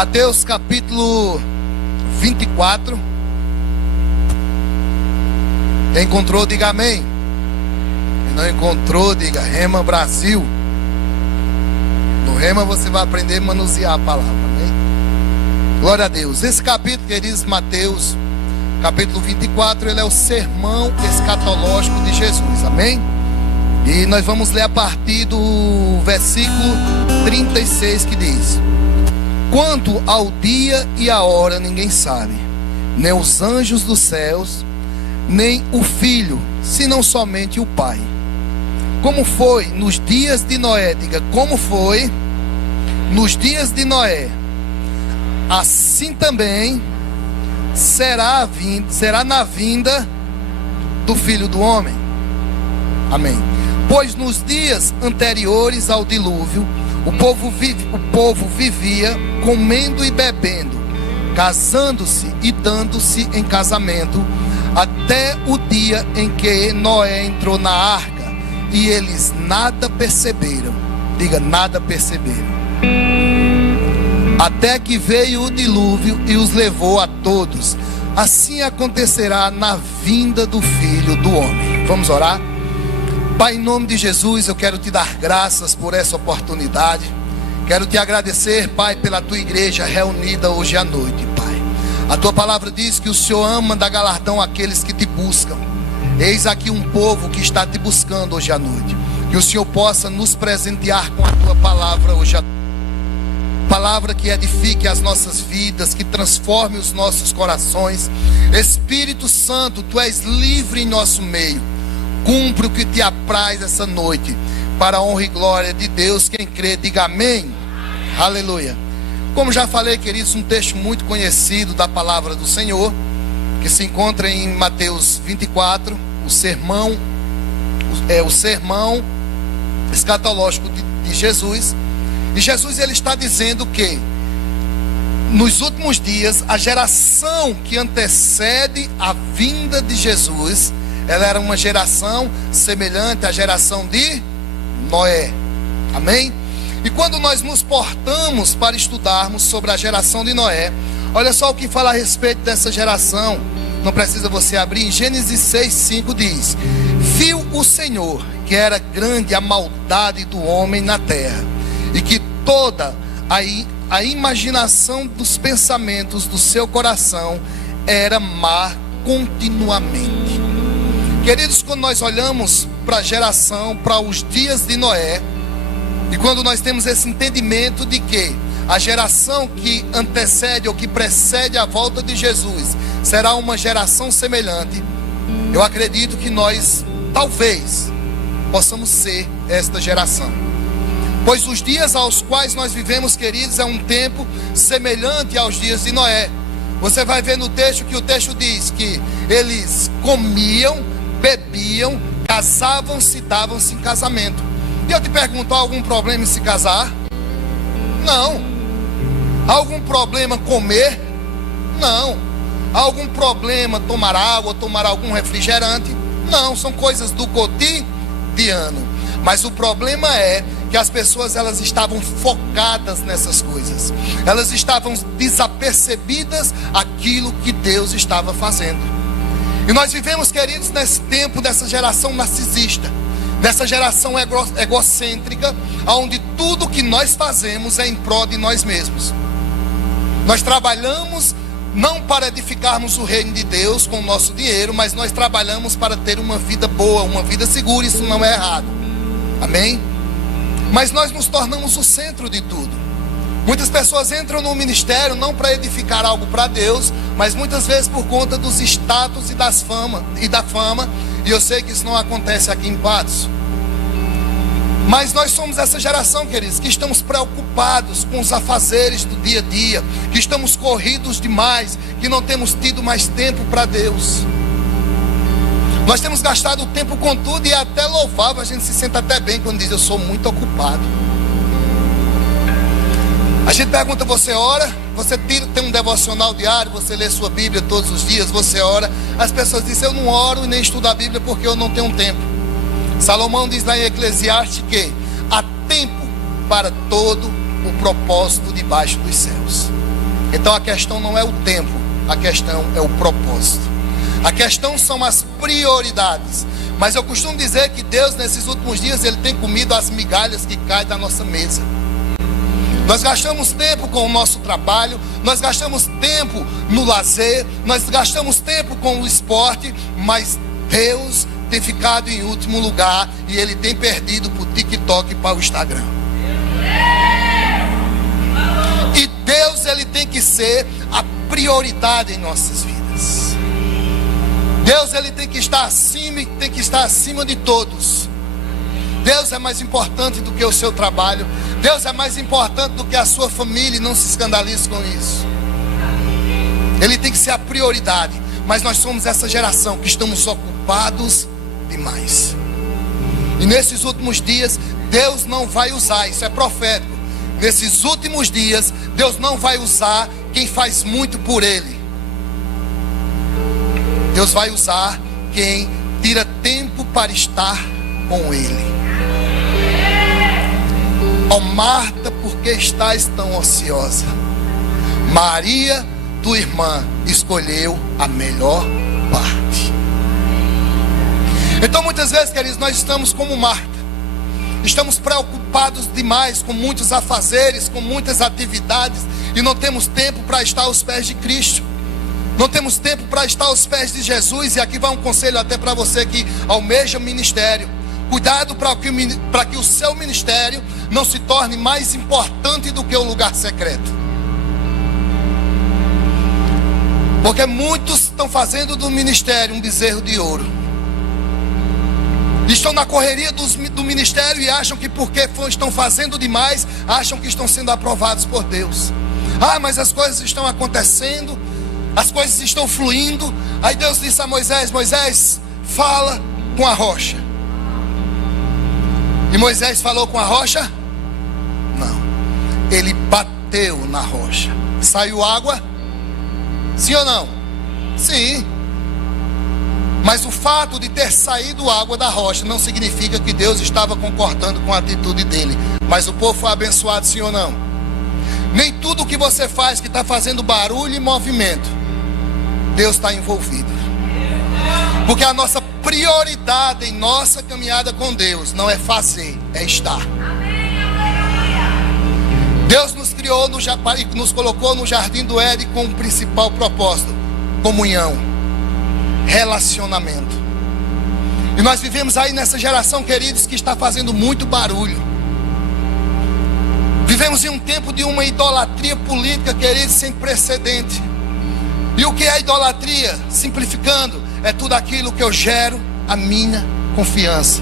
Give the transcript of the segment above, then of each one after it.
Mateus capítulo 24. Quem encontrou, diga amém. Quem não encontrou, diga Rema Brasil. No Rema você vai aprender a manusear a palavra, amém? Glória a Deus. Esse capítulo, queridos, Mateus capítulo 24, ele é o sermão escatológico de Jesus, amém? E nós vamos ler a partir do versículo 36, que diz: quanto ao dia e a hora ninguém sabe, nem os anjos dos céus, nem o Filho, senão somente o Pai. Como foi nos dias de Noé, diga, como foi nos dias de Noé, assim também será na vinda do Filho do Homem. Amém. Pois nos dias anteriores ao dilúvio, o povo vivia comendo e bebendo, casando-se e dando-se em casamento, até o dia em que Noé entrou na arca, e eles nada perceberam. Diga, nada perceberam. Até que veio o dilúvio e os levou a todos. Assim acontecerá na vinda do Filho do Homem. Vamos orar? Pai, em nome de Jesus, eu quero te dar graças por essa oportunidade. Quero te agradecer, Pai, pela tua igreja reunida hoje à noite, Pai. A tua palavra diz que o Senhor ama dar galardão àqueles que te buscam. Eis aqui um povo que está te buscando hoje à noite. Que o Senhor possa nos presentear com a tua palavra hoje à noite. Palavra que edifique as nossas vidas, que transforme os nossos corações. Espírito Santo, tu és livre em nosso meio. Cumpre o que te apraz essa noite, para a honra e glória de Deus. Quem crê, diga amém. Aleluia. Como já falei, queridos, um texto muito conhecido da palavra do Senhor, que se encontra em Mateus 24, o sermão escatológico de Jesus. E Jesus, ele está dizendo que nos últimos dias, a geração que antecede a vinda de Jesus, ela era uma geração semelhante à geração de Noé. Amém? E quando nós nos portamos para estudarmos sobre a geração de Noé, olha só o que fala a respeito dessa geração. Não precisa você abrir. Em Gênesis 6:5 diz: viu o Senhor que era grande a maldade do homem na terra, e que toda a imaginação dos pensamentos do seu coração era má continuamente. Queridos, quando nós olhamos para a geração, para os dias de Noé, e quando nós temos esse entendimento de que a geração que antecede ou que precede a volta de Jesus será uma geração semelhante, eu acredito que nós talvez possamos ser esta geração. Pois os dias aos quais nós vivemos, queridos, é um tempo semelhante aos dias de Noé. Você vai ver no texto que o texto diz que eles comiam, bebiam, casavam-se, davam-se em casamento. E eu te pergunto, há algum problema em se casar? Não. Há algum problema comer? Não. Há algum problema tomar água, tomar algum refrigerante? Não, são coisas do cotidiano. Mas o problema é que as pessoas, elas estavam focadas nessas coisas. Elas estavam desapercebidas aquilo que Deus estava fazendo. E nós vivemos, queridos, nesse tempo dessa geração narcisista, dessa geração egocêntrica, onde tudo que nós fazemos é em prol de nós mesmos. Nós trabalhamos não para edificarmos o reino de Deus com o nosso dinheiro, mas nós trabalhamos para ter uma vida boa, uma vida segura. Isso não é errado, amém? Mas nós nos tornamos o centro de tudo. Muitas pessoas entram no ministério não para edificar algo para Deus, mas muitas vezes por conta dos status e da fama. E eu sei que isso não acontece aqui em Patos. Mas nós somos essa geração, queridos, que estamos preocupados com os afazeres do dia a dia, que estamos corridos demais, que não temos tido mais tempo para Deus. Nós temos gastado o tempo com tudo, e é até louvável, a gente se sente até bem quando diz: eu sou muito ocupado. A gente pergunta: você ora? Você tem um devocional diário? Você lê sua Bíblia todos os dias? Você ora? As pessoas dizem: eu não oro e nem estudo a Bíblia porque eu não tenho tempo. Salomão diz lá em Eclesiastes que há tempo para todo o propósito debaixo dos céus. Então a questão não é o tempo, a questão é o propósito. A questão são as prioridades. Mas eu costumo dizer que Deus, nesses últimos dias, Ele tem comido as migalhas que caem da nossa mesa. Nós gastamos tempo com o nosso trabalho, nós gastamos tempo no lazer, nós gastamos tempo com o esporte, mas Deus tem ficado em último lugar e Ele tem perdido para o TikTok e para o Instagram. E Deus, Ele tem que ser a prioridade em nossas vidas. Deus, Ele tem que estar acima e tem que estar acima de todos. Deus é mais importante do que o seu trabalho. Deus é mais importante do que a sua família, e não se escandalize com isso. Ele tem que ser a prioridade. Mas nós somos essa geração que estamos ocupados demais. E nesses últimos dias, Deus não vai usar, isso é profético. Nesses últimos dias, Deus não vai usar quem faz muito por Ele. Deus vai usar quem tira tempo para estar com Ele. Ó Marta, por que estás tão ociosa? Maria, tua irmã, escolheu a melhor parte. Então muitas vezes, queridos, nós estamos como Marta. Estamos preocupados demais com muitos afazeres, com muitas atividades, e não temos tempo para estar aos pés de Cristo. Não temos tempo para estar aos pés de Jesus. E aqui vai um conselho até para você que almeja ministério. Cuidado para que o seu ministério não se torne mais importante do que o lugar secreto. Porque muitos estão fazendo do ministério um bezerro de ouro. Estão na correria do ministério e acham que porque estão fazendo demais, acham que estão sendo aprovados por Deus. Ah, mas as coisas estão acontecendo, as coisas estão fluindo. Aí Deus disse a Moisés: Moisés, fala com a rocha. E Moisés falou com a rocha? Não. Ele bateu na rocha. Saiu água? Sim ou não? Sim. Mas o fato de ter saído água da rocha não significa que Deus estava concordando com a atitude dele. Mas o povo foi abençoado, sim ou não? Nem tudo que você faz que está fazendo barulho e movimento, Deus está envolvido. Porque a nossa prioridade em nossa caminhada com Deus não é fazer, é estar. Deus nos criou e nos colocou no jardim do Éden com o principal propósito: comunhão, relacionamento. E nós vivemos aí nessa geração, queridos, que está fazendo muito barulho. Vivemos em um tempo de uma idolatria política, queridos, sem precedente. E o que é idolatria? Simplificando, é tudo aquilo que eu gero a minha confiança.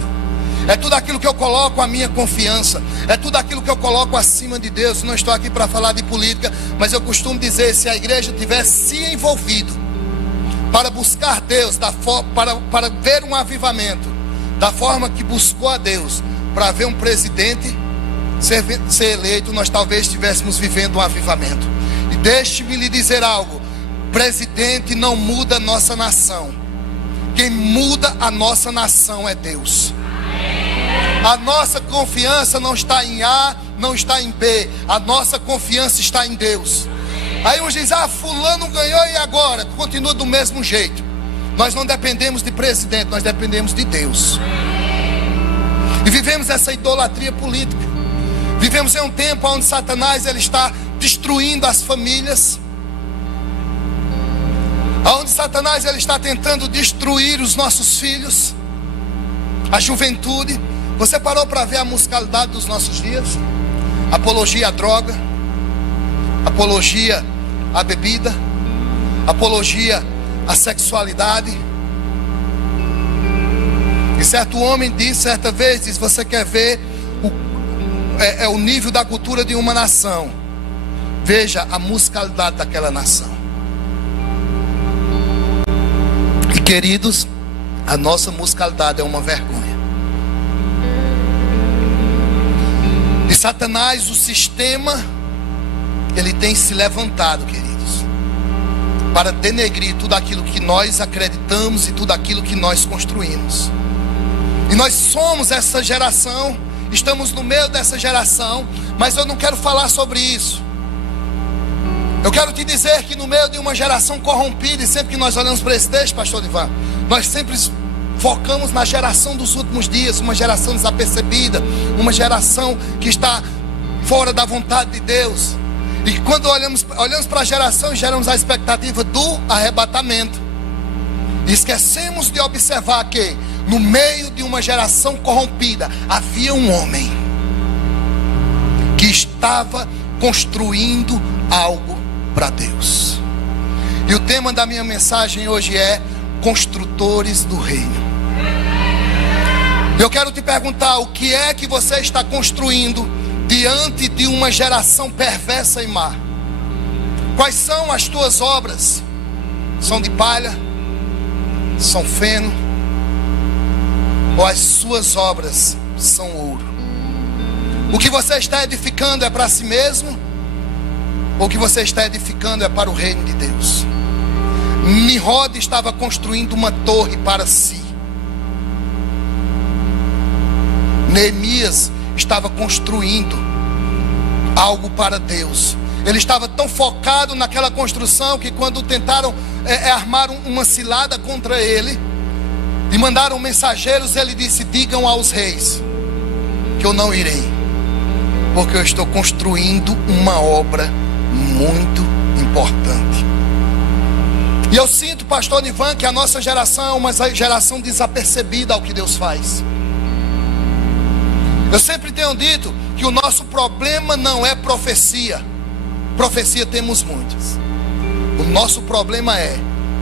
É tudo aquilo que eu coloco a minha confiança. É tudo aquilo que eu coloco acima de Deus. Não estou aqui para falar de política, mas eu costumo dizer: se a igreja tivesse se envolvido para buscar Deus, para ver um avivamento, da forma que buscou a Deus, para ver um presidente ser eleito, nós talvez estivéssemos vivendo um avivamento. E deixe-me lhe dizer algo: presidente não muda a nossa nação. Quem muda a nossa nação é Deus. A nossa confiança não está em A, não está em B. A nossa confiança está em Deus. Aí uns dizem: ah, fulano ganhou e agora? Continua do mesmo jeito. Nós não dependemos de presidente, nós dependemos de Deus. E vivemos essa idolatria política. Vivemos em um tempo onde Satanás ele está destruindo as famílias, onde Satanás ele está tentando destruir os nossos filhos, a juventude. Você parou para ver a musicalidade dos nossos dias? Apologia à droga, apologia à bebida, apologia à sexualidade. E certo homem disse certa vez, disse: você quer ver o nível da cultura de uma nação? Veja a musicalidade daquela nação. E queridos, a nossa musicalidade é uma vergonha. E Satanás, o sistema, ele tem se levantado, queridos, para denegrir tudo aquilo que nós acreditamos e tudo aquilo que nós construímos. E nós somos essa geração, estamos no meio dessa geração, mas eu não quero falar sobre isso. Eu quero te dizer que no meio de uma geração corrompida, e sempre que nós olhamos para esse texto, pastor Ivan, nós sempre focamos na geração dos últimos dias, uma geração desapercebida, uma geração que está fora da vontade de Deus. E quando olhamos para a geração, geramos a expectativa do arrebatamento. E esquecemos de observar que no meio de uma geração corrompida havia um homem que estava construindo algo para Deus. E o tema da minha mensagem hoje é construtores do reino. Eu quero te perguntar: o que é que você está construindo diante de uma geração perversa e má? Quais são as tuas obras? São de palha? São feno? Ou as suas obras são ouro? O que você está edificando é para si mesmo? Ou o que você está edificando é para o reino de Deus? Nimrod estava construindo uma torre para si. Neemias estava construindo algo para Deus. Ele estava tão focado naquela construção que quando tentaram armar uma cilada contra ele e mandaram mensageiros, ele disse: digam aos reis que eu não irei, porque eu estou construindo uma obra muito importante. E eu sinto, pastor Ivan, que a nossa geração é uma geração desapercebida ao que Deus faz. Eu sempre tenho dito que o nosso problema não é profecia. Profecia temos muitas. O nosso problema é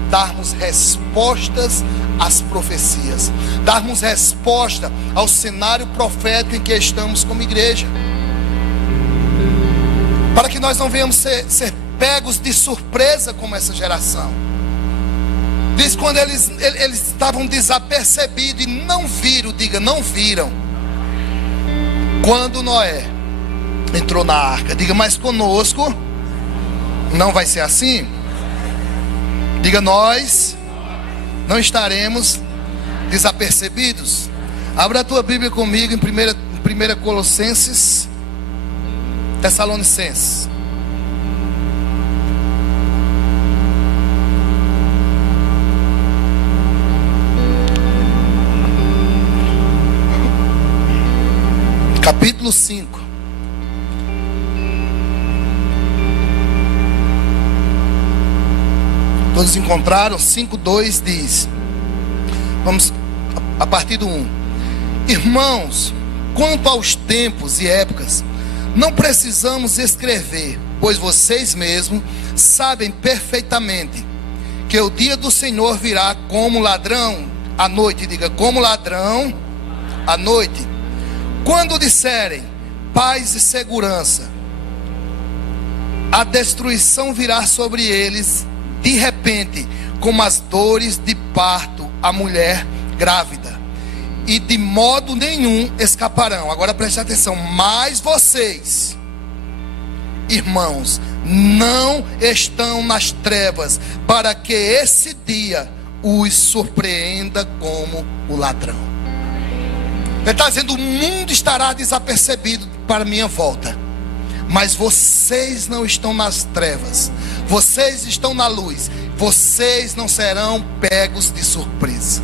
darmos respostas às profecias, darmos resposta ao cenário profético em que estamos como igreja, para que nós não venhamos ser pegos de surpresa como essa geração. Diz quando eles estavam desapercebidos e não viram, diga, não viram, quando Noé entrou na arca. Diga, mas conosco não vai ser assim. Diga, nós não estaremos desapercebidos. Abra a tua Bíblia comigo em 1 Colossenses, Tessalonicenses. Capítulo 5. Todos encontraram? 5:2 diz. Vamos a partir do 1. Irmãos, quanto aos tempos e épocas, não precisamos escrever, pois vocês mesmos sabem perfeitamente que o dia do Senhor virá como ladrão à noite. Diga, como ladrão à noite. Quando disserem paz e segurança, a destruição virá sobre eles de repente, como as dores de parto à mulher grávida, e de modo nenhum escaparão. Agora preste atenção: mas vocês, irmãos, não estão nas trevas, para que esse dia os surpreenda como o ladrão. Ele está dizendo: o mundo estará desapercebido para minha volta, mas vocês não estão nas trevas, vocês estão na luz, vocês não serão pegos de surpresa.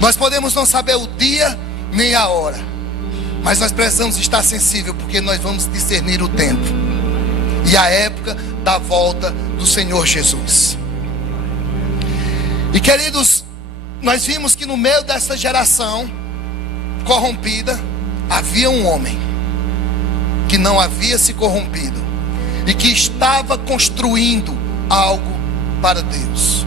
Nós podemos não saber o dia nem a hora, mas nós precisamos estar sensível, porque nós vamos discernir o tempo e a época da volta do Senhor Jesus. E queridos, nós vimos que no meio dessa geração corrompida havia um homem que não havia se corrompido e que estava construindo algo para Deus.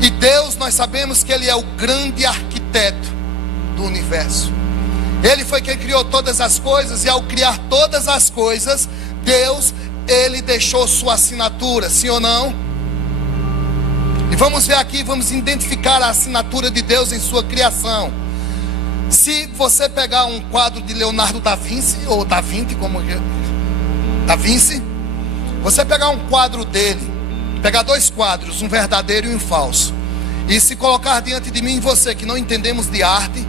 E Deus, nós sabemos que Ele é o grande arquiteto do universo. Ele foi quem criou todas as coisas, e ao criar todas as coisas, Deus, Ele deixou sua assinatura, sim ou não? E vamos ver aqui, vamos identificar a assinatura de Deus em sua criação. Se você pegar um quadro de Leonardo da Vinci, ou Da Vinci, como Da Vinci, você pegar um quadro dele, pegar dois quadros, um verdadeiro e um falso, e se colocar diante de mim e você, que não entendemos de arte,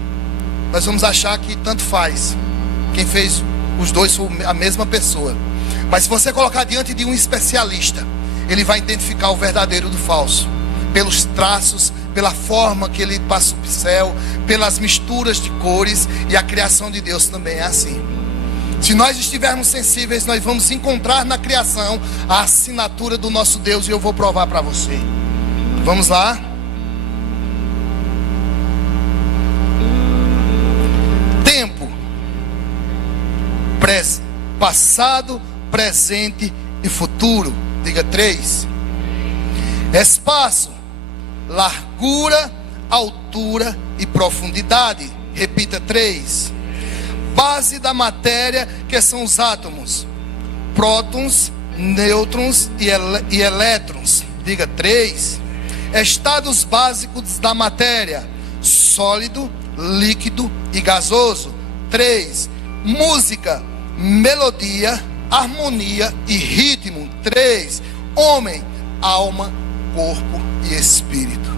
nós vamos achar que tanto faz. Quem fez os dois foi a mesma pessoa. Mas se você colocar diante de um especialista, ele vai identificar o verdadeiro do falso, pelos traços, pela forma que ele passa o pincel, pelas misturas de cores. E a criação de Deus também é assim. Se nós estivermos sensíveis, nós vamos encontrar na criação a assinatura do nosso Deus. E eu vou provar para você. Vamos lá. Tempo, passado, presente e futuro. Diga 3. Espaço, largura, altura e profundidade. Repita 3. Base da matéria, que são os átomos, prótons, nêutrons e elétrons. Diga 3. Estados básicos da matéria: sólido, líquido e gasoso. 3. Música, melodia, harmonia e ritmo. 3. Homem, alma, corpo e espírito.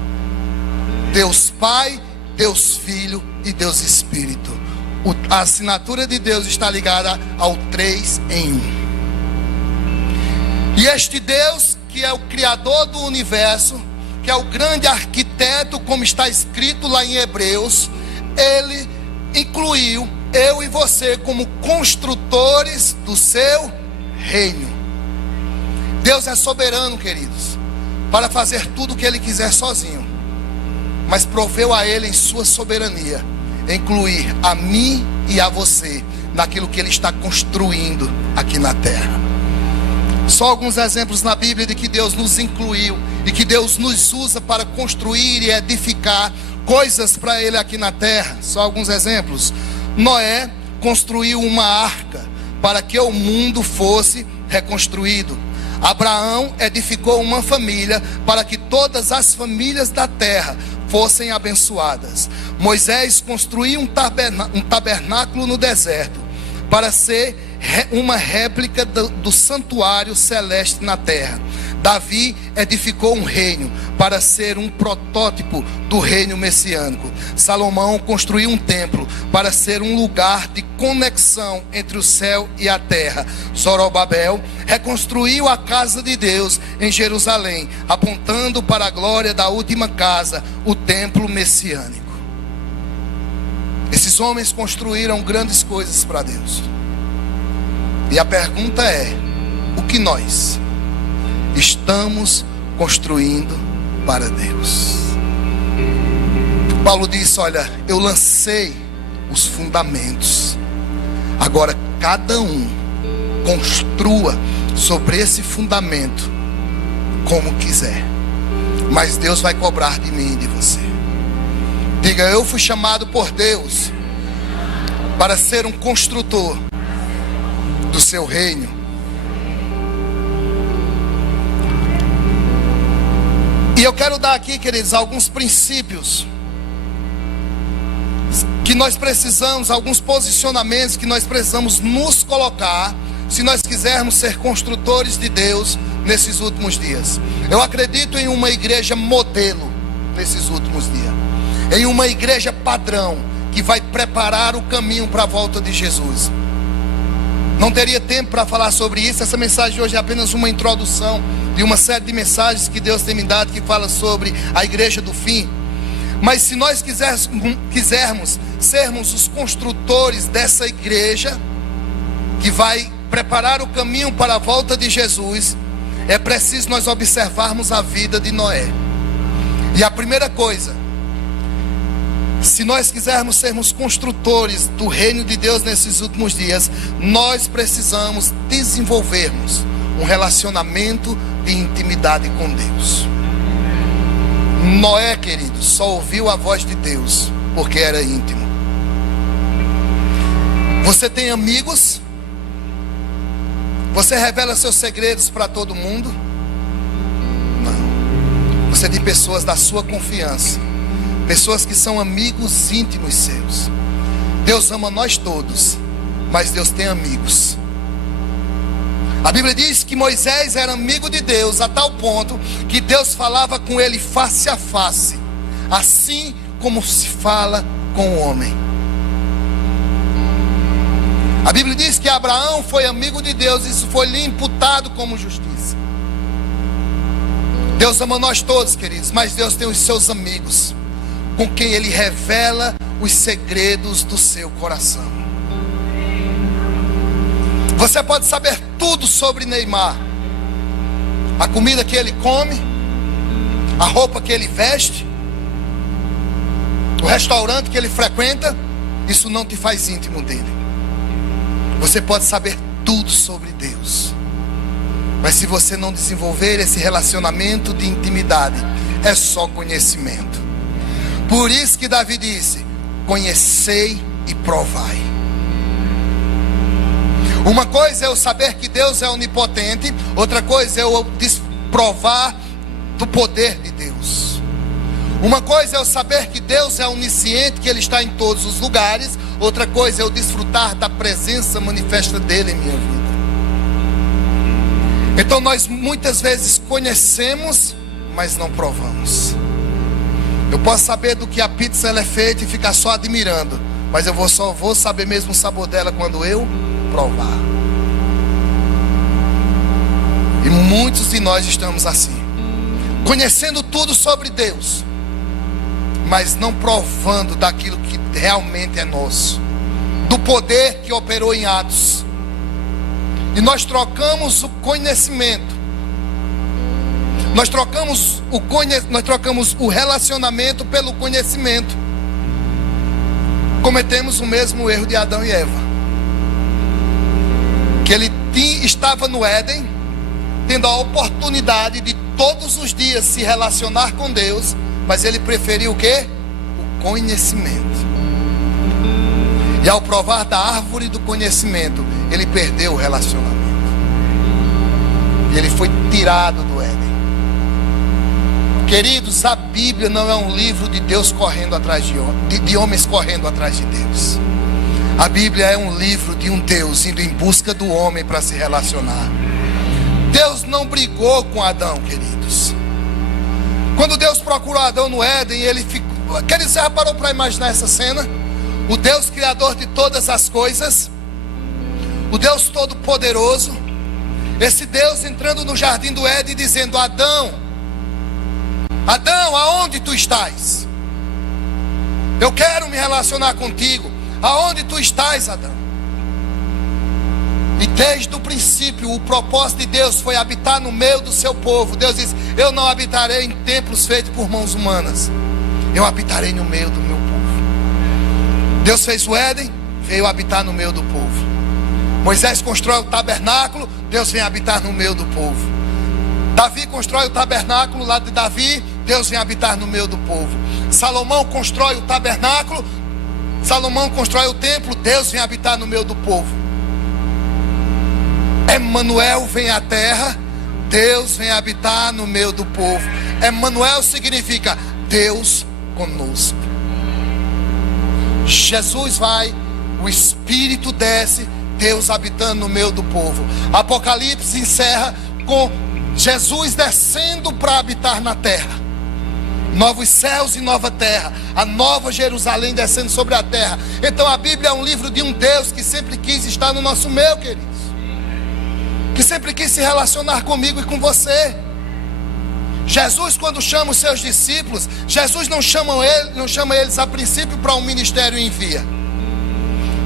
Deus Pai, Deus Filho e Deus Espírito. A assinatura de Deus está ligada ao 3 em 1. E este Deus, que é o Criador do universo, que é o grande arquiteto, como está escrito lá em Hebreus, Ele incluiu eu e você como construtores do seu reino. Deus é soberano, queridos, para fazer tudo o que Ele quiser sozinho, mas proveu a Ele em sua soberania incluir a mim e a você naquilo que Ele está construindo aqui na terra. Só alguns exemplos na Bíblia de que Deus nos incluiu e que Deus nos usa para construir e edificar coisas para Ele aqui na terra. Só alguns exemplos. Noé construiu uma arca para que o mundo fosse reconstruído. Abraão edificou uma família para que todas as famílias da terra fossem abençoadas. Moisés construiu um tabernáculo no deserto para ser uma réplica do santuário celeste na terra. Davi edificou um reino para ser um protótipo do reino messiânico. Salomão construiu um templo para ser um lugar de conexão entre o céu e a terra. Zorobabel reconstruiu a casa de Deus em Jerusalém, apontando para a glória da última casa, o templo messiânico. Esses homens construíram grandes coisas para Deus. E a pergunta é: o que nós estamos construindo para Deus? Paulo disse: olha, eu lancei os fundamentos, agora cada um construa sobre esse fundamento como quiser, mas Deus vai cobrar de mim e de você. Diga: eu fui chamado por Deus para ser um construtor do seu reino. E eu quero dar aqui, queridos, alguns princípios que nós precisamos, alguns posicionamentos que nós precisamos nos colocar, se nós quisermos ser construtores de Deus nesses últimos dias. Eu acredito em uma igreja modelo nesses últimos dias, em uma igreja padrão que vai preparar o caminho para a volta de Jesus. Não teria tempo para falar sobre isso. Essa mensagem de hoje é apenas uma introdução de uma série de mensagens que Deus tem me dado, que fala sobre a igreja do fim. Mas se nós quisermos sermos os construtores dessa igreja que vai preparar o caminho para a volta de Jesus, é preciso nós observarmos a vida de Noé. E a primeira coisa, se nós quisermos sermos construtores do reino de Deus nesses últimos dias, nós precisamos desenvolvermos um relacionamento de intimidade com Deus. Noé, querido, só ouviu a voz de Deus porque era íntimo. Você tem amigos? Você revela seus segredos para todo mundo? Não. Você tem pessoas da sua confiança, pessoas que são amigos íntimos seus. Deus ama nós todos, mas Deus tem amigos. A Bíblia diz que Moisés era amigo de Deus a tal ponto que Deus falava com ele face a face, assim como se fala com o homem. A Bíblia diz que Abraão foi amigo de Deus, isso foi lhe imputado como justiça. Deus ama nós todos, queridos, mas Deus tem os seus amigos, com quem Ele revela os segredos do seu coração. Você pode saber tudo sobre Neymar: a comida que ele come, a roupa que ele veste, o restaurante que ele frequenta. Isso não te faz íntimo dele. Você pode saber tudo sobre Deus, mas se você não desenvolver esse relacionamento de intimidade, é só conhecimento. Por isso que Davi disse: conhecei e provai. Uma coisa é eu saber que Deus é onipotente, outra coisa é eu provar do poder de Deus. Uma coisa é eu saber que Deus é onisciente, que Ele está em todos os lugares. Outra coisa é eu desfrutar da presença manifesta dEle em minha vida. Então nós muitas vezes conhecemos, mas não provamos. Eu posso saber do que a pizza ela é feita e ficar só admirando, mas eu só vou saber mesmo o sabor dela quando eu provar. E muitos de nós estamos assim, conhecendo tudo sobre Deus, mas não provando daquilo que realmente é nosso, do poder que operou em Atos. E nós trocamos o conhecimento, nós trocamos o relacionamento pelo conhecimento. Cometemos o mesmo erro de Adão e Eva, que ele estava no Éden, tendo a oportunidade de todos os dias se relacionar com Deus, mas ele preferiu o quê? O conhecimento. E ao provar da árvore do conhecimento, ele perdeu o relacionamento. E ele foi tirado do Éden. Queridos, a Bíblia não é um livro de Deus correndo atrás de homens correndo atrás de Deus. A Bíblia é um livro de um Deus indo em busca do homem para se relacionar. Deus não brigou com Adão, queridos. Quando Deus procurou Adão no Éden, ele ficou... Querido, você já parou para imaginar essa cena? O Deus criador de todas as coisas, o Deus todo poderoso, esse Deus entrando no jardim do Éden dizendo: Adão, Adão, aonde tu estás? Eu quero me relacionar contigo. Aonde tu estás, Adão? E desde o princípio o propósito de Deus foi habitar no meio do seu povo. Deus diz: eu não habitarei em templos feitos por mãos humanas, eu habitarei no meio do meu povo. Deus fez o Éden, veio habitar no meio do povo. Moisés constrói o tabernáculo, Deus vem habitar no meio do povo. Davi constrói o tabernáculo lá de Davi, Deus vem habitar no meio do povo. Salomão constrói o tabernáculo, Salomão constrói o templo, Deus vem habitar no meio do povo. Emanuel vem à terra, Deus vem habitar no meio do povo. Emanuel significa Deus conosco. Jesus vai, o Espírito desce, Deus habitando no meio do povo. Apocalipse encerra com Jesus descendo para habitar na terra. Novos céus e nova terra, a nova Jerusalém descendo sobre a terra. Então a Bíblia é um livro de um Deus que sempre quis estar no nosso meio, queridos, que sempre quis se relacionar comigo e com você. Jesus, quando chama os seus discípulos, Jesus não chama eles a princípio para um ministério e envia.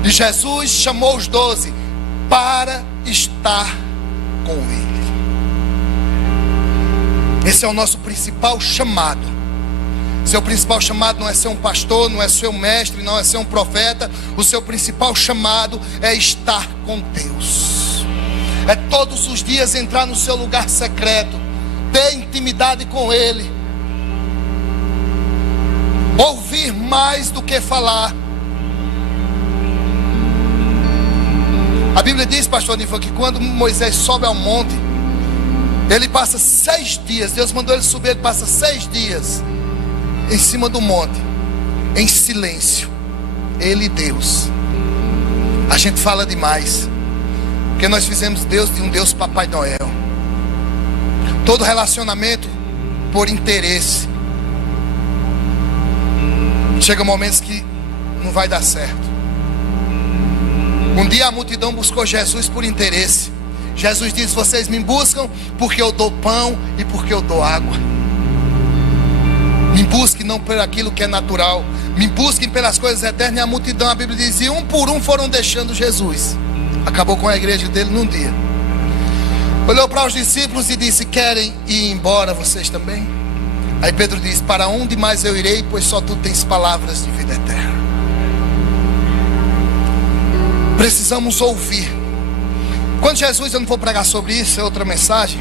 E Jesus chamou os 12 para estar com Ele. Esse é o nosso principal chamado. Seu principal chamado não é ser um pastor, não é ser um mestre, não é ser um profeta. O seu principal chamado é estar com Deus. É todos os dias entrar no seu lugar secreto, ter intimidade com Ele, ouvir mais do que falar. A Bíblia diz, pastor Nivan, que quando Moisés sobe ao monte, ele passa 6 dias, Deus mandou ele subir, ele passa 6 dias em cima do monte, em silêncio, ele e Deus. A gente fala demais, porque nós fizemos Deus de um Deus Papai Noel. Todo relacionamento por interesse. Chega momentos que não vai dar certo. Um dia a multidão buscou Jesus por interesse. Jesus disse: vocês me buscam porque eu dou pão e porque eu dou água. Me busquem não por aquilo que é natural, me busquem pelas coisas eternas. E a multidão, a Bíblia diz, e um por um foram deixando Jesus. Acabou com a igreja dele num dia. Olhou para os discípulos e disse: querem ir embora vocês também? Aí Pedro disse: para onde mais eu irei, pois só tu tens palavras de vida eterna. Precisamos ouvir. Quando Jesus, eu não vou pregar sobre isso, é outra mensagem,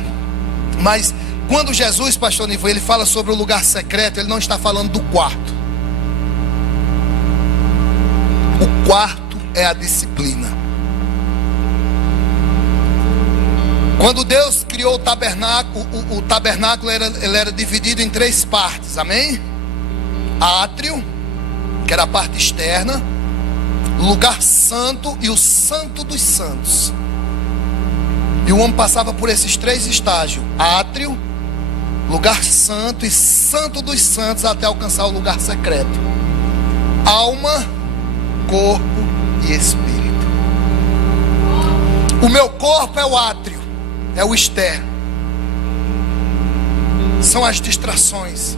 mas quando Jesus, pastor Nivo, ele fala sobre o lugar secreto, ele não está falando do quarto. O quarto é a disciplina. Quando Deus criou o tabernáculo ele era dividido em 3 partes, amém? Átrio, que era a parte externa, lugar santo e o santo dos santos. E o homem passava por esses 3 estágios: átrio, lugar santo e santo dos santos, até alcançar o lugar secreto. Alma, corpo e espírito. O meu corpo é o átrio, é o externo, são as distrações.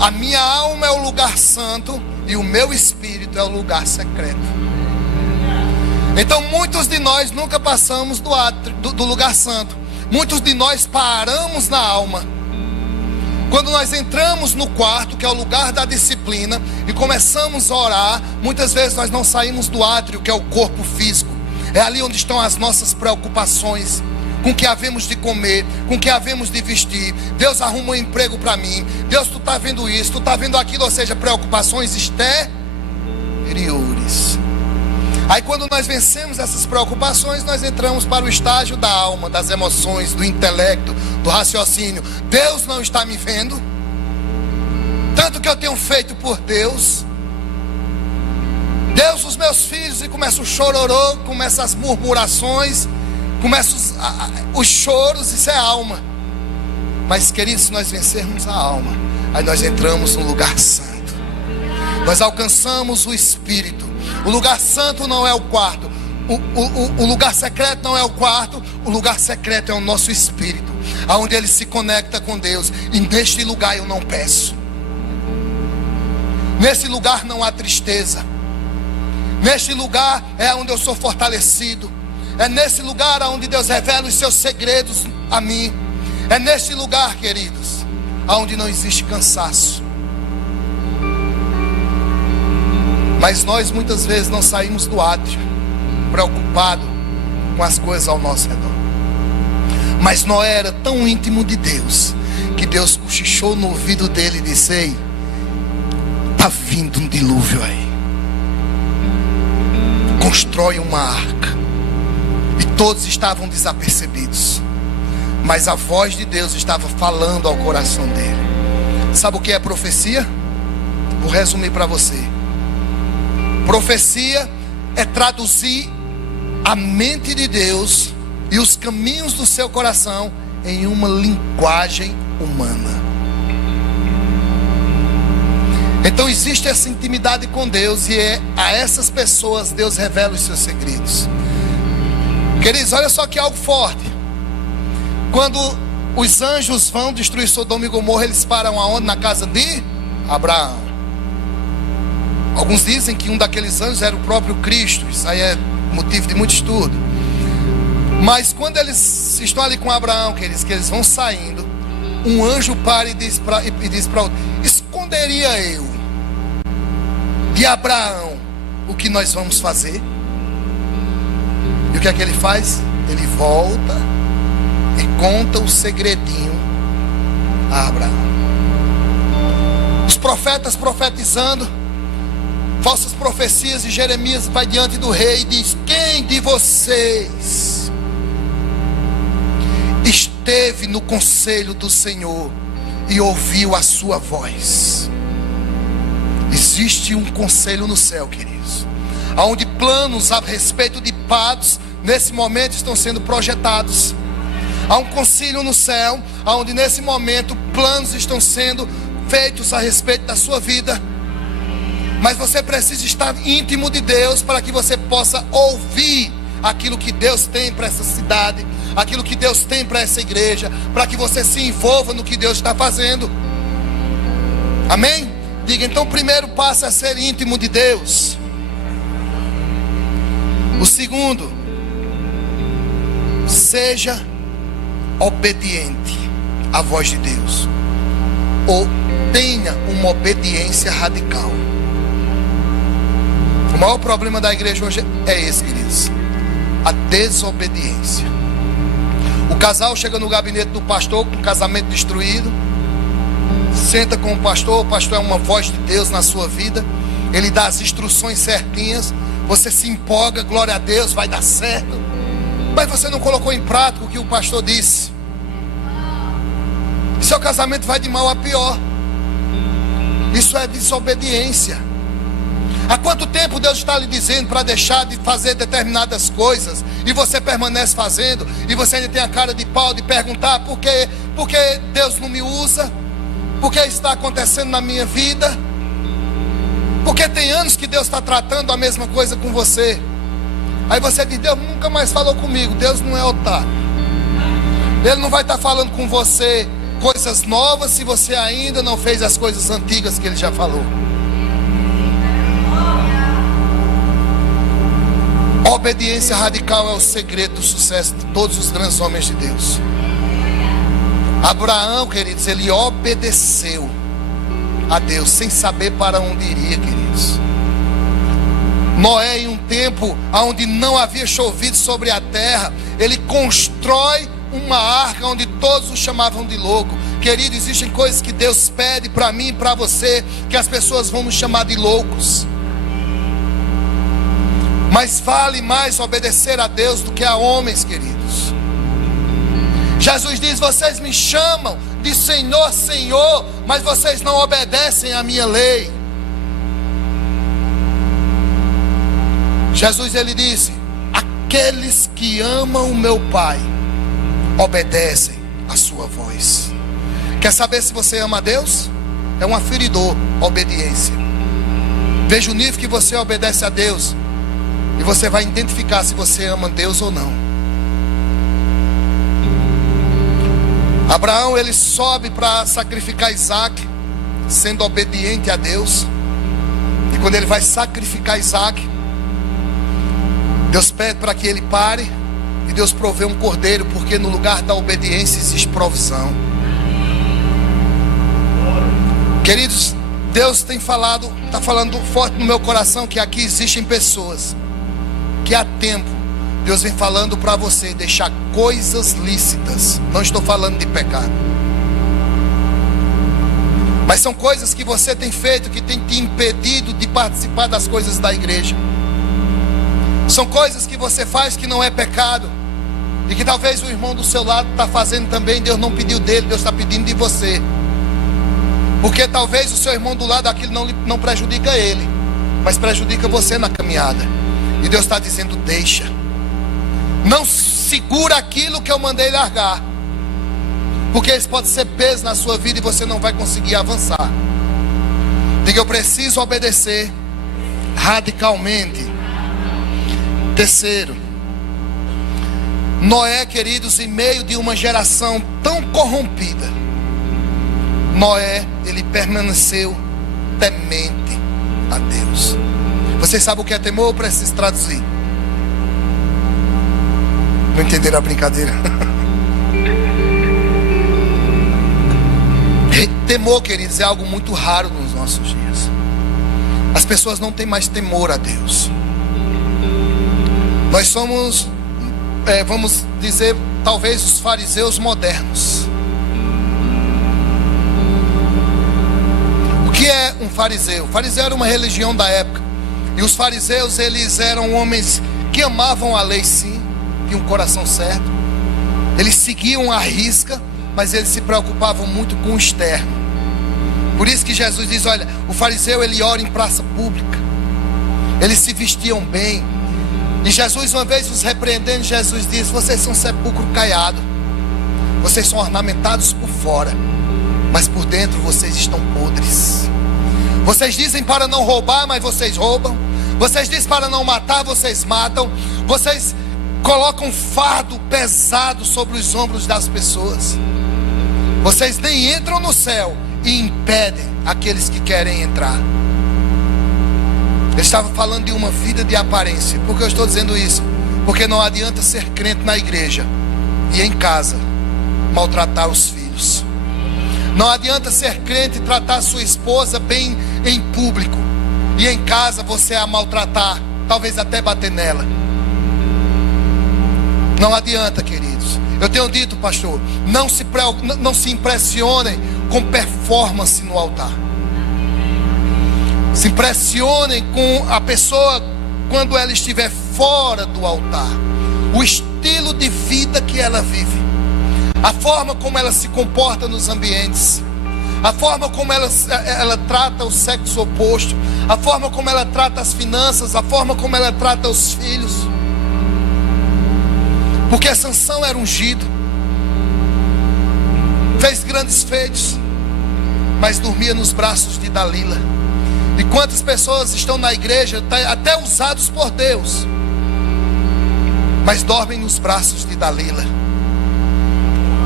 A minha alma é o lugar santo e o meu espírito é o lugar secreto. Então muitos de nós nunca passamos do lugar santo. Muitos de nós paramos na alma. Quando nós entramos no quarto, que é o lugar da disciplina, e começamos a orar, muitas vezes nós não saímos do átrio, que é o corpo físico. É ali onde estão as nossas preocupações, com o que havemos de comer, com o que havemos de vestir. Deus arruma um emprego para mim. Deus, tu está vendo isso, tu está vendo aquilo. Ou seja, preocupações exteriores. Aí quando nós vencemos essas preocupações, nós entramos para o estágio da alma, das emoções, do intelecto, do raciocínio. Deus não está me vendo. Tanto que eu tenho feito por Deus. Deus, os meus filhos, e começa o chororô, começa as murmurações, começa os choros, isso é alma. Mas queridos, se nós vencermos a alma, aí nós entramos no lugar santo. Nós alcançamos o Espírito. O lugar santo não é o quarto. O lugar secreto não é o quarto. O lugar secreto é o nosso espírito, aonde ele se conecta com Deus. E neste lugar eu não peço. Nesse lugar não há tristeza. Neste lugar é onde eu sou fortalecido. É nesse lugar onde Deus revela os seus segredos a mim. É neste lugar, queridos, onde não existe cansaço. Mas nós muitas vezes não saímos do átrio, preocupado com as coisas ao nosso redor. Mas Noé era tão íntimo de Deus, que Deus cochichou no ouvido dele e disse: ei, está vindo um dilúvio aí. Constrói uma arca. E todos estavam desapercebidos. Mas a voz de Deus estava falando ao coração dele. Sabe o que é profecia? Vou resumir para você. Profecia é traduzir a mente de Deus e os caminhos do seu coração em uma linguagem humana. Então existe essa intimidade com Deus, e a essas pessoas Deus revela os seus segredos. Queridos, olha só que algo forte. Quando os anjos vão destruir Sodoma e Gomorra, eles param aonde? Na casa de Abraão. Alguns dizem que um daqueles anjos era o próprio Cristo. Isso aí é motivo de muito estudo. Mas quando eles estão ali com Abraão, que eles vão saindo, um anjo para e diz para outro: esconderia eu de Abraão o que nós vamos fazer? E o que é que ele faz? Ele volta e conta o segredinho a Abraão. Os profetas profetizando falsas profecias, e Jeremias vai diante do rei e diz: quem de vocês esteve no conselho do Senhor e ouviu a sua voz? Existe um conselho no céu, queridos, onde planos a respeito de patos nesse momento estão sendo projetados. Há um concílio no céu, onde nesse momento planos estão sendo feitos a respeito da sua vida. Mas você precisa estar íntimo de Deus para que você possa ouvir aquilo que Deus tem para essa cidade, aquilo que Deus tem para essa igreja, para que você se envolva no que Deus está fazendo. Amém? Diga, então o primeiro passo é ser íntimo de Deus. O segundo, seja obediente à voz de Deus, ou tenha uma obediência radical. O maior problema da igreja hoje é esse, queridos: a desobediência. O casal chega no gabinete do pastor com o casamento destruído, senta com o pastor é uma voz de Deus na sua vida, ele dá as instruções certinhas, você se empolga, glória a Deus, vai dar certo, mas você não colocou em prática o que o pastor disse. Seu casamento vai de mal a pior. Isso é desobediência. Há quanto tempo Deus está lhe dizendo para deixar de fazer determinadas coisas e você permanece fazendo, e você ainda tem a cara de pau de perguntar por que Deus não me usa, por que está acontecendo na minha vida, porque tem anos que Deus está tratando a mesma coisa com você. Aí você diz: Deus nunca mais falou comigo. Deus não é otário. Ele não vai estar falando com você coisas novas se você ainda não fez as coisas antigas que Ele já falou. Obediência radical é o segredo do sucesso de todos os grandes homens de Deus. Abraão, queridos, ele obedeceu a Deus sem saber para onde iria, queridos. Noé, em um tempo onde não havia chovido sobre a terra, ele constrói uma arca onde todos o chamavam de louco. Querido, existem coisas que Deus pede para mim e para você, que as pessoas vão nos chamar de loucos. Mas vale mais obedecer a Deus do que a homens, queridos. Jesus diz: vocês me chamam de Senhor, Senhor, mas vocês não obedecem à minha lei. Jesus, ele disse: aqueles que amam o meu Pai obedecem a sua voz. Quer saber se você ama a Deus? É um aferidor, obediência. Veja o nível que você obedece a Deus, e você vai identificar se você ama Deus ou não. Abraão, ele sobe para sacrificar Isaac, sendo obediente a Deus. E quando ele vai sacrificar Isaac, Deus pede para que ele pare, e Deus provê um cordeiro, porque no lugar da obediência existe provisão. Queridos, Deus está falando forte no meu coração que aqui existem pessoas que há tempo Deus vem falando para você deixar coisas lícitas. Não estou falando de pecado, mas são coisas que você tem feito que tem te impedido de participar das coisas da igreja. São coisas que você faz que não é pecado, e que talvez o irmão do seu lado está fazendo também. Deus não pediu dele, Deus está pedindo de você, porque talvez o seu irmão do lado, aquilo não prejudica ele, mas prejudica você na caminhada. E Deus está dizendo: deixa, não segura aquilo que eu mandei largar, porque isso pode ser peso na sua vida e você não vai conseguir avançar. Diga: eu preciso obedecer radicalmente. Terceiro, Noé, queridos, em meio de uma geração tão corrompida, Noé, ele permaneceu temente a Deus. Vocês sabem o que é temor? Eu preciso traduzir. Não entenderam a brincadeira? Temor, queridos, é algo muito raro nos nossos dias. As pessoas não têm mais temor a Deus. Nós somos, vamos dizer, talvez os fariseus modernos. O que é um fariseu? O fariseu era uma religião da época. E os fariseus, eles eram homens que amavam a lei, sim, tinham um coração certo. Eles seguiam à risca, mas eles se preocupavam muito com o externo. Por isso que Jesus diz: olha, o fariseu, ele ora em praça pública, eles se vestiam bem. E Jesus, uma vez os repreendendo, Jesus diz: vocês são sepulcro caiado, vocês são ornamentados por fora, mas por dentro vocês estão podres. Vocês dizem para não roubar, mas vocês roubam. Vocês dizem para não matar, vocês matam. Vocês colocam um fardo pesado sobre os ombros das pessoas. Vocês nem entram no céu e impedem aqueles que querem entrar. Ele estava falando de uma vida de aparência. Por que eu estou dizendo isso? Porque não adianta ser crente na igreja e em casa maltratar os filhos. Não adianta ser crente e tratar sua esposa bem em público e em casa você a maltratar, talvez até bater nela. Não adianta, queridos. Eu tenho dito, pastor, não se impressionem com performance no altar. Se impressionem com a pessoa quando ela estiver fora do altar. O estilo de vida que ela vive, a forma como ela se comporta nos ambientes, a forma como ela trata o sexo oposto, a forma como ela trata as finanças, a forma como ela trata os filhos. Porque Sansão era ungido, fez grandes feitos, mas dormia nos braços de Dalila. E quantas pessoas estão na igreja, até usados por Deus, mas dormem nos braços de Dalila.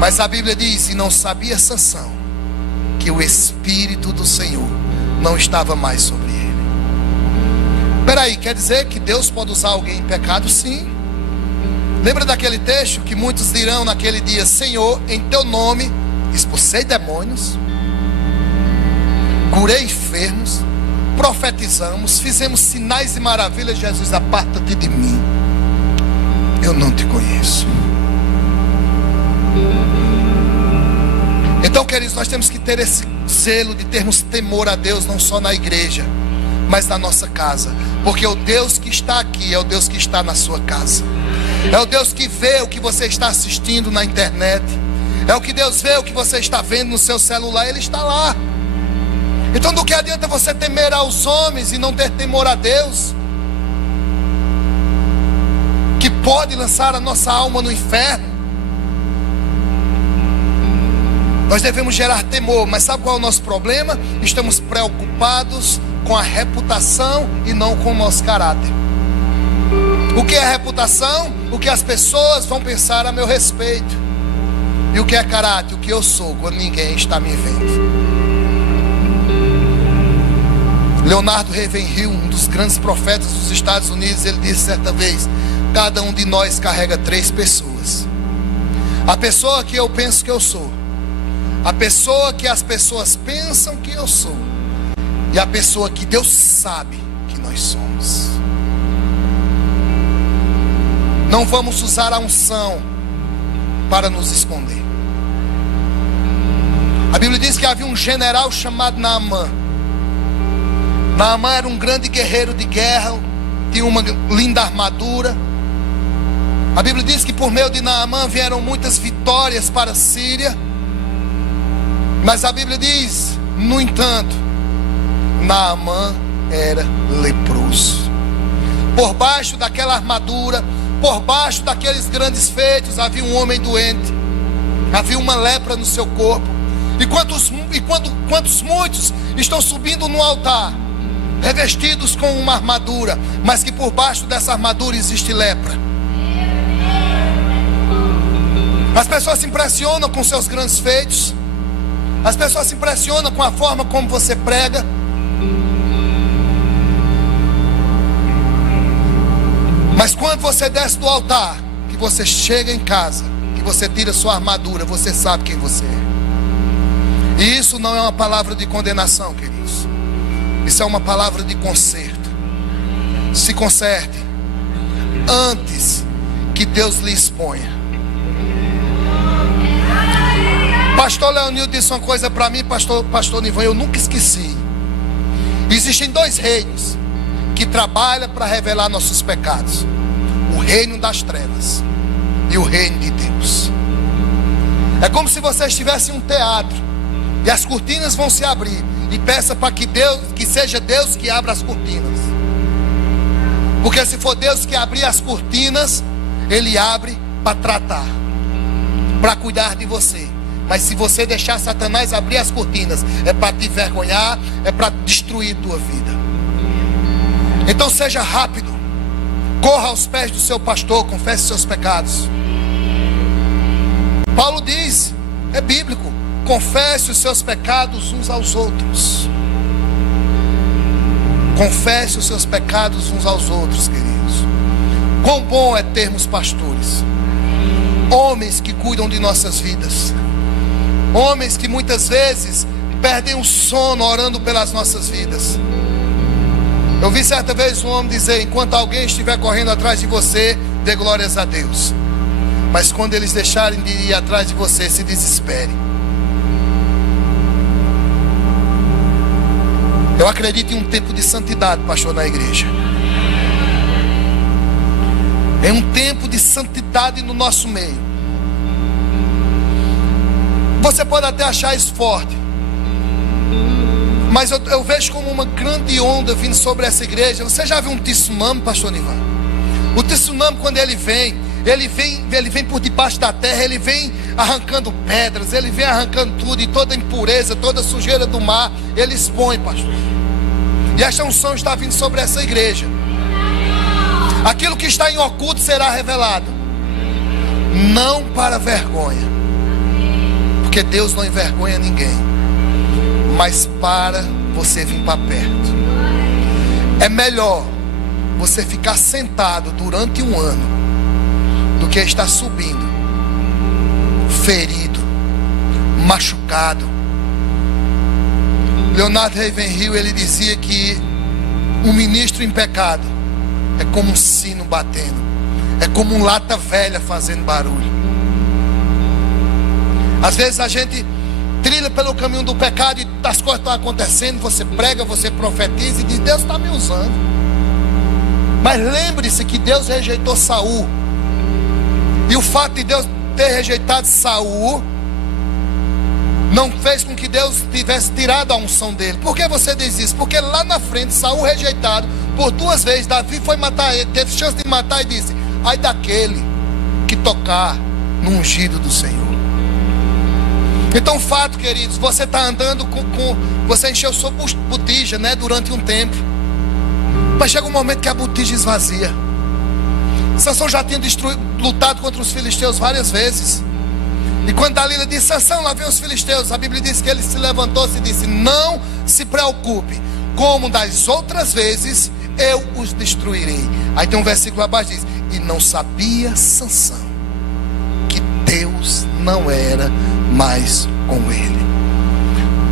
Mas a Bíblia diz: e não sabia Sansão que o Espírito do Senhor não estava mais sobre ele. Peraí, quer dizer que Deus pode usar alguém em pecado? Sim. Lembra daquele texto que muitos dirão naquele dia: Senhor, em teu nome expulsei demônios, curei enfermos, profetizamos, fizemos sinais e maravilhas. Jesus, aparta-te de mim, eu não te conheço. Então, queridos, nós temos que ter esse zelo de termos temor a Deus, não só na igreja, mas na nossa casa. Porque o Deus que está aqui é o Deus que está na sua casa. É o Deus que vê o que você está assistindo na internet. É o que Deus vê o que você está vendo no seu celular. Ele está lá. Então do que adianta você temer aos homens e não ter temor a Deus, que pode lançar a nossa alma no inferno? Nós devemos gerar temor. Mas sabe qual é o nosso problema? Estamos preocupados com a reputação e não com o nosso caráter. O que é reputação? O que as pessoas vão pensar a meu respeito. E o que é caráter? O que eu sou quando ninguém está me vendo. Leonardo Ravenhill, um dos grandes profetas dos Estados Unidos, ele disse certa vez: cada um de nós carrega 3 pessoas. A pessoa que eu penso que eu sou, a pessoa que as pessoas pensam que eu sou, e a pessoa que Deus sabe que nós somos. Não vamos usar a unção para nos esconder. A Bíblia diz que havia um general chamado Naamã. Naamã era um grande guerreiro de guerra, tinha uma linda armadura. A Bíblia diz que por meio de Naamã vieram muitas vitórias para a Síria. Mas a Bíblia diz, no entanto, Naamã era leproso. Por baixo daquela armadura, por baixo daqueles grandes feitos, havia um homem doente, havia uma lepra no seu corpo. E quantos muitos estão subindo no altar, revestidos com uma armadura, mas que por baixo dessa armadura existe lepra. As pessoas se impressionam com seus grandes feitos, as pessoas se impressionam com a forma como você prega, mas quando você desce do altar, que você chega em casa, que você tira sua armadura, você sabe quem você é. E isso não é uma palavra de condenação, queridos. Isso é uma palavra de conserto. Se conserte antes que Deus lhe exponha. Pastor Leonildo disse uma coisa para mim, pastor Nivan, eu nunca esqueci. Existem 2 reinos que trabalham para revelar nossos pecados: o reino das trevas e o reino de Deus. É como se você estivesse em um teatro e as cortinas vão se abrir, e peça para que seja Deus que abra as cortinas. Porque se for Deus que abrir as cortinas, Ele abre para tratar, para cuidar de você. Mas se você deixar Satanás abrir as cortinas, é para te envergonhar, é para destruir tua vida. Então seja rápido, corra aos pés do seu pastor, confesse seus pecados. Paulo diz, é bíblico, confesse os seus pecados uns aos outros. Confesse os seus pecados uns aos outros, queridos. Quão bom é termos pastores, homens que cuidam de nossas vidas, homens que muitas vezes perdem o sono orando pelas nossas vidas. Eu vi certa vez um homem dizer: enquanto alguém estiver correndo atrás de você, dê glórias a Deus, mas quando eles deixarem de ir atrás de você, se desespere. Eu acredito em um tempo de santidade, pastor, na igreja. É um tempo de santidade no nosso meio. Você pode até achar isso forte, mas eu vejo como uma grande onda vindo sobre essa igreja. Você já viu um tsunami, pastor Nivan? O tsunami, quando ele vem por debaixo da terra, ele vem arrancando pedras, ele vem arrancando tudo, e toda impureza, toda sujeira do mar, ele expõe, pastor. E esta unção está vindo sobre essa igreja. Aquilo que está em oculto será revelado, não para vergonha, porque Deus não envergonha ninguém, mas para você vir para perto. É melhor você ficar sentado durante um ano do que estar subindo ferido, machucado. Leonardo Ravenhill, ele dizia que um ministro em pecado é como um sino batendo, é como um lata velha fazendo barulho. Às vezes a gente trilha pelo caminho do pecado e as coisas estão acontecendo, você prega, você profetiza e diz: Deus está me usando. Mas lembre-se que Deus rejeitou Saul, e o fato de Deus ter rejeitado Saul não fez com que Deus tivesse tirado a unção dele. Por que você diz isso? Porque lá na frente, Saul rejeitado por 2 vezes, Davi foi matar ele, teve chance de matar e disse: ai daquele que tocar no ungido do Senhor. Então, fato, queridos, você está andando você encheu sua botija, né, durante um tempo, mas chega um momento que a botija esvazia. Sansão já tinha lutado contra os filisteus várias vezes, e quando Dalila disse: Sansão, lá vem os filisteus, a Bíblia diz que ele se levantou-se e disse: não se preocupe, como das outras vezes eu os destruirei. Aí tem um versículo abaixo que diz: e não sabia Sansão que Deus não era mais com ele.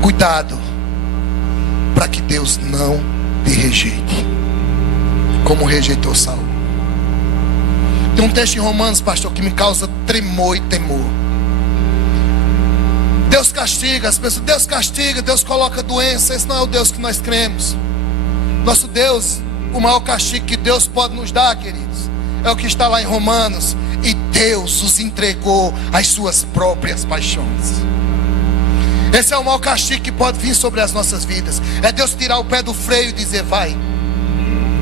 Cuidado para que Deus não te rejeite, como rejeitou Saul. Tem um texto em Romanos, pastor, que me causa tremor e temor. Deus castiga as pessoas, Deus castiga, Deus coloca doença. Esse não é o Deus que nós cremos. Nosso Deus, o maior castigo que Deus pode nos dar, queridos, é o que está lá em Romanos: e Deus os entregou às suas próprias paixões. Esse é o maior castigo que pode vir sobre as nossas vidas. É Deus tirar o pé do freio e dizer: vai,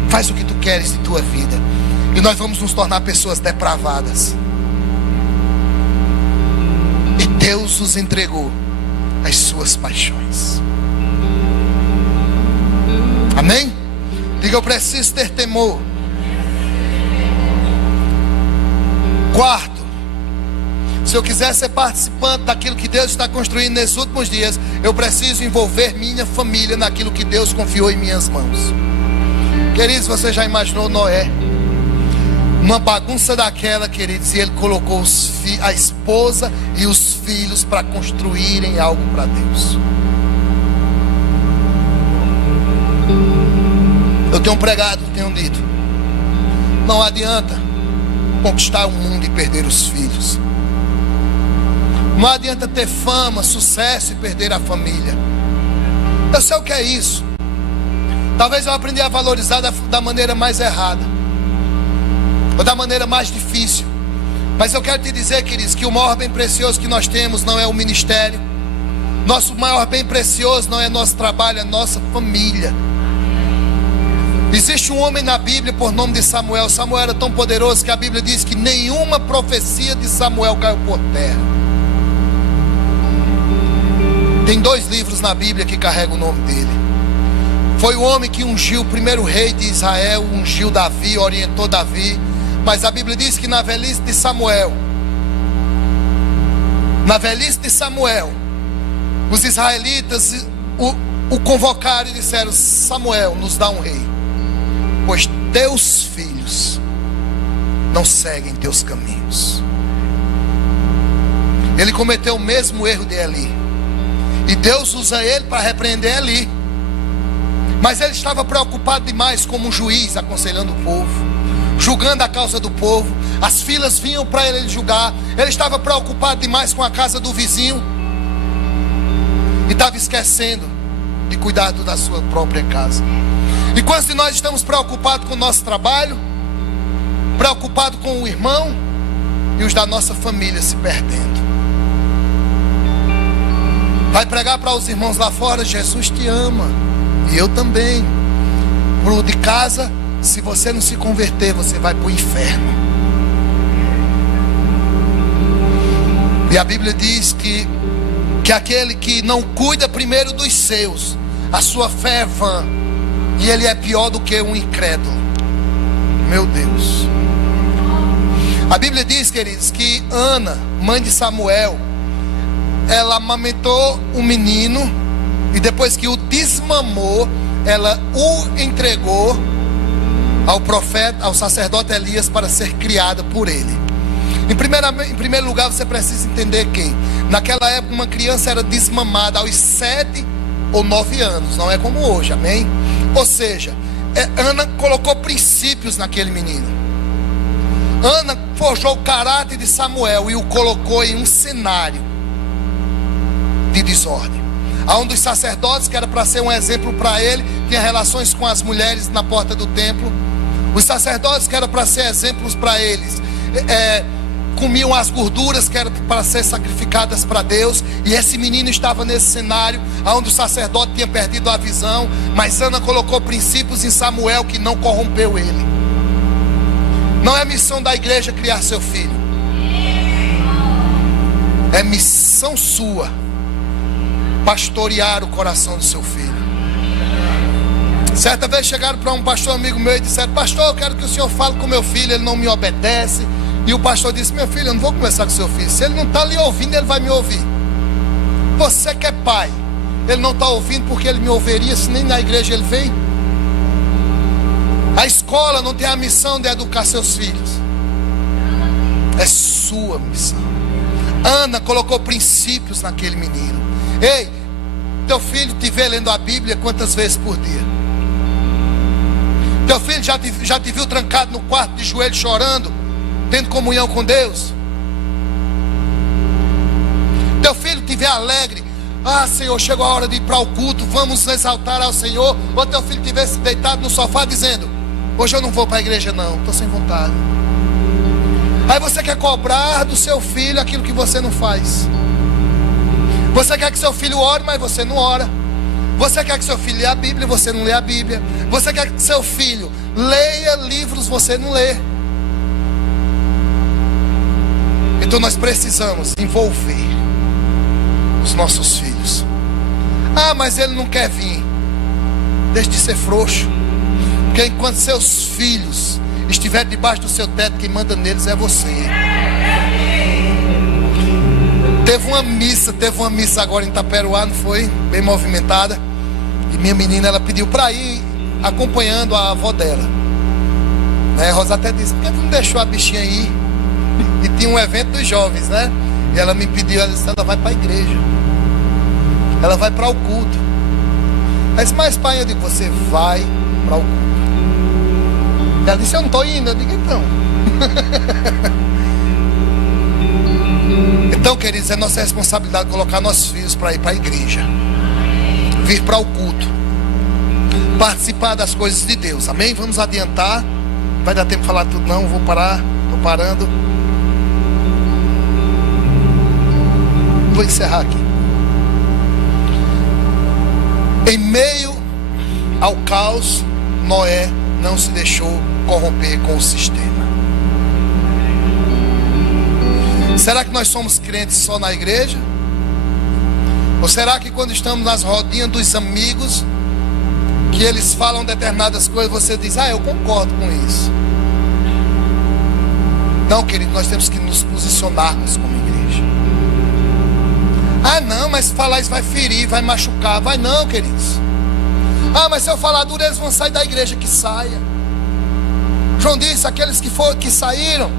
faz o que tu queres de tua vida. E nós vamos nos tornar pessoas depravadas. E Deus os entregou às suas paixões. Amém? Diga: eu preciso ter temor. Quarto, se eu quiser ser participante daquilo que Deus está construindo nesses últimos dias, eu preciso envolver minha família naquilo que Deus confiou em minhas mãos. Queridos, você já imaginou Noé? Uma bagunça daquela, queridos, e ele colocou a esposa e os filhos para construírem algo para Deus. Eu tenho pregado, tenho dito: não adianta conquistar o mundo e perder os filhos. Não adianta ter fama, sucesso e perder a família. Eu sei o que é isso. Talvez eu aprendi a valorizar da maneira mais errada, ou da maneira mais difícil. Mas eu quero te dizer, queridos, que o maior bem precioso que nós temos não é o ministério. Nosso maior bem precioso não é nosso trabalho, é nossa família. Existe um homem na Bíblia por nome de Samuel. Samuel era tão poderoso que a Bíblia diz que nenhuma profecia de Samuel caiu por terra. Tem 2 livros na Bíblia que carregam o nome dele. Foi o homem que ungiu o primeiro rei de Israel, ungiu Davi, orientou Davi. Mas a Bíblia diz que na velhice de Samuel, os israelitas o convocaram e disseram: Samuel, nos dá um rei, pois teus filhos não seguem teus caminhos. Ele cometeu o mesmo erro de Eli, e Deus usa ele para repreender Eli. Mas ele estava preocupado demais como um juiz, aconselhando o povo, julgando a causa do povo. As filas vinham para ele julgar. Ele estava preocupado demais com a casa do vizinho, e estava esquecendo de cuidar da sua própria casa. E quantos de nós estamos preocupados com o nosso trabalho, preocupados com o irmão, e os da nossa família se perdendo? Vai pregar para os irmãos lá fora: Jesus te ama, e eu também. Pro de casa, se você não se converter, você vai para o inferno. E a Bíblia diz que aquele que não cuida primeiro dos seus, a sua fé é vã, e ele é pior do que um incrédulo. Meu Deus. A Bíblia diz, queridos, que Ana, mãe de Samuel, ela amamentou um menino, e depois que o desmamou, ela o entregou ao profeta, ao sacerdote Elias, para ser criada por ele. Em primeiro lugar, você precisa entender que naquela época uma criança era desmamada aos 7 ou 9 anos, não é como hoje, amém? Ou seja, Ana colocou princípios naquele menino. Ana forjou o caráter de Samuel e o colocou em um cenário de desordem, onde os sacerdotes, que era para ser um exemplo para ele, tinha relações com as mulheres na porta do templo. Os sacerdotes, que era para ser exemplos para eles, comiam as gorduras que eram para ser sacrificadas para Deus. E esse menino estava nesse cenário onde o sacerdote tinha perdido a visão. Mas Ana colocou princípios em Samuel que não corrompeu ele. Não é missão da igreja criar seu filho, é missão sua pastorear o coração do seu filho. Certa vez chegaram para um pastor amigo meu e disseram: pastor, eu quero que o senhor fale com meu filho, ele não me obedece. E o pastor disse: meu filho, eu não vou conversar com seu filho, se ele não está lhe ouvindo, ele vai me ouvir. Você que é pai, ele não está ouvindo porque ele me ouviria se nem na igreja ele vem. A escola não tem a missão de educar seus filhos, é sua missão. Ana colocou princípios naquele menino. Ei, teu filho te vê lendo a Bíblia quantas vezes por dia? Teu filho já te viu trancado no quarto de joelho chorando, tendo comunhão com Deus? Teu filho te vê alegre: ah, Senhor, chegou a hora de ir para o culto, vamos exaltar ao Senhor? Ou teu filho te vê deitado no sofá dizendo: hoje eu não vou para a igreja não, estou sem vontade? Aí você quer cobrar do seu filho aquilo que você não faz. Você quer que seu filho ore, mas você não ora. Você quer que seu filho lê a Bíblia, você não lê a Bíblia. Você quer que seu filho leia livros, você não lê. Então nós precisamos envolver os nossos filhos. Ah, mas ele não quer vir. Deixe de ser frouxo, porque enquanto seus filhos estiverem debaixo do seu teto, quem manda neles é você. Teve uma missa agora em Itaperuá, não foi? Bem movimentada. E minha menina, ela pediu para ir acompanhando a avó dela, né? A Rosa até disse: por que tu não deixou a bichinha ir? E tinha um evento dos jovens, né? E ela me pediu, ela disse: ela vai para a igreja, ela vai para o culto. Ela disse: mas pai, eu digo: você vai para o culto. Ela disse: eu não estou indo. Eu digo: então. Então, queridos, é nossa responsabilidade colocar nossos filhos para ir para a igreja, vir para o culto, participar das coisas de Deus, amém? Vamos adiantar, não vai dar tempo de falar tudo não, vou parar, estou parando. Vou encerrar aqui. Em meio ao caos, Noé não se deixou corromper com o sistema. Será que nós somos crentes só na igreja? Ou será que quando estamos nas rodinhas dos amigos, que eles falam determinadas coisas, você diz, eu concordo com isso? Não, querido, nós temos que nos posicionarmos como igreja. Não, mas falar isso vai ferir, vai machucar. Vai não, queridos. Mas se eu falar duro, eles vão sair da igreja. Que saia. João disse, aqueles que saíram,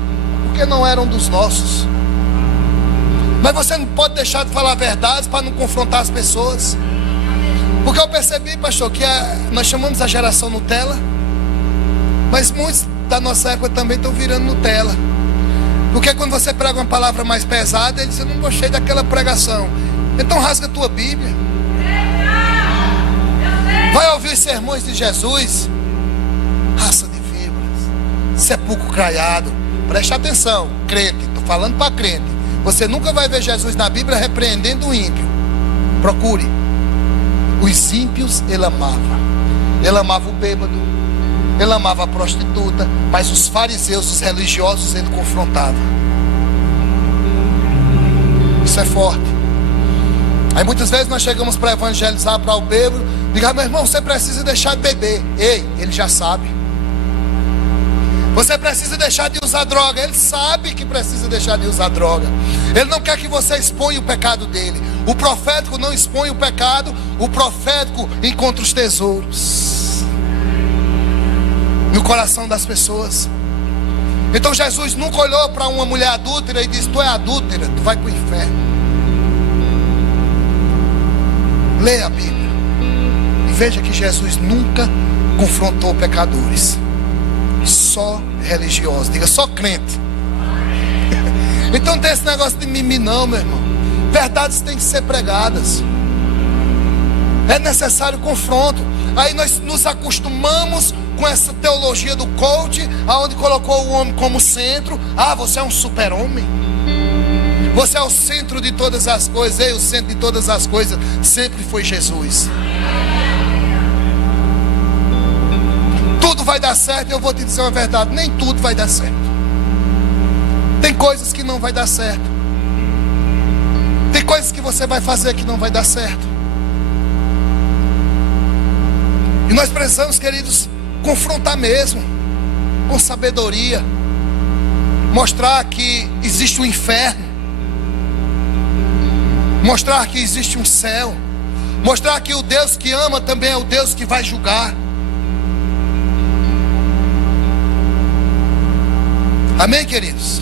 porque não eram dos nossos. Mas você não pode deixar de falar verdades para não confrontar as pessoas. Porque eu percebi, pastor, que nós chamamos a geração Nutella, mas muitos da nossa época também estão virando Nutella. Porque quando você prega uma palavra mais pesada, ele diz, eu não gostei daquela pregação. Então rasga a tua Bíblia. Vai ouvir os sermões de Jesus. Raça de víboras, sepulcro caiado. Preste atenção, crente, estou falando para crente. Você nunca vai ver Jesus na Bíblia repreendendo o ímpio. Procure. Os ímpios ele amava. Ele amava o bêbado, ele amava a prostituta, mas os fariseus, os religiosos, ele confrontava. Isso é forte. Aí muitas vezes nós chegamos para evangelizar para o bêbado, diga, meu irmão, você precisa deixar de beber. Ei, ele já sabe. Você precisa deixar de usar droga. Ele sabe que precisa deixar de usar droga. Ele não quer que você exponha o pecado dele. O profético não expõe o pecado. O profético encontra os tesouros no coração das pessoas. Então Jesus nunca olhou para uma mulher adúltera e disse, tu é adúltera, tu vai para o inferno. Leia a Bíblia e veja que Jesus nunca confrontou pecadores. Só religiosos. Diga, só crente. Então não tem esse negócio de mimimi não, meu irmão. Verdades têm que ser pregadas. É necessário confronto. Aí nós nos acostumamos com essa teologia do coach, aonde colocou o homem como centro. Você é um super-homem. Você é o centro de todas as coisas. O centro de todas as coisas sempre foi Jesus. Tudo vai dar certo. Eu vou te dizer uma verdade, nem tudo vai dar certo. Tem coisas que não vai dar certo. Tem coisas que você vai fazer que não vai dar certo. E nós precisamos, queridos, confrontar mesmo, com sabedoria, mostrar que existe um inferno, mostrar que existe um céu, mostrar que o Deus que ama também é o Deus que vai julgar. Amém, queridos?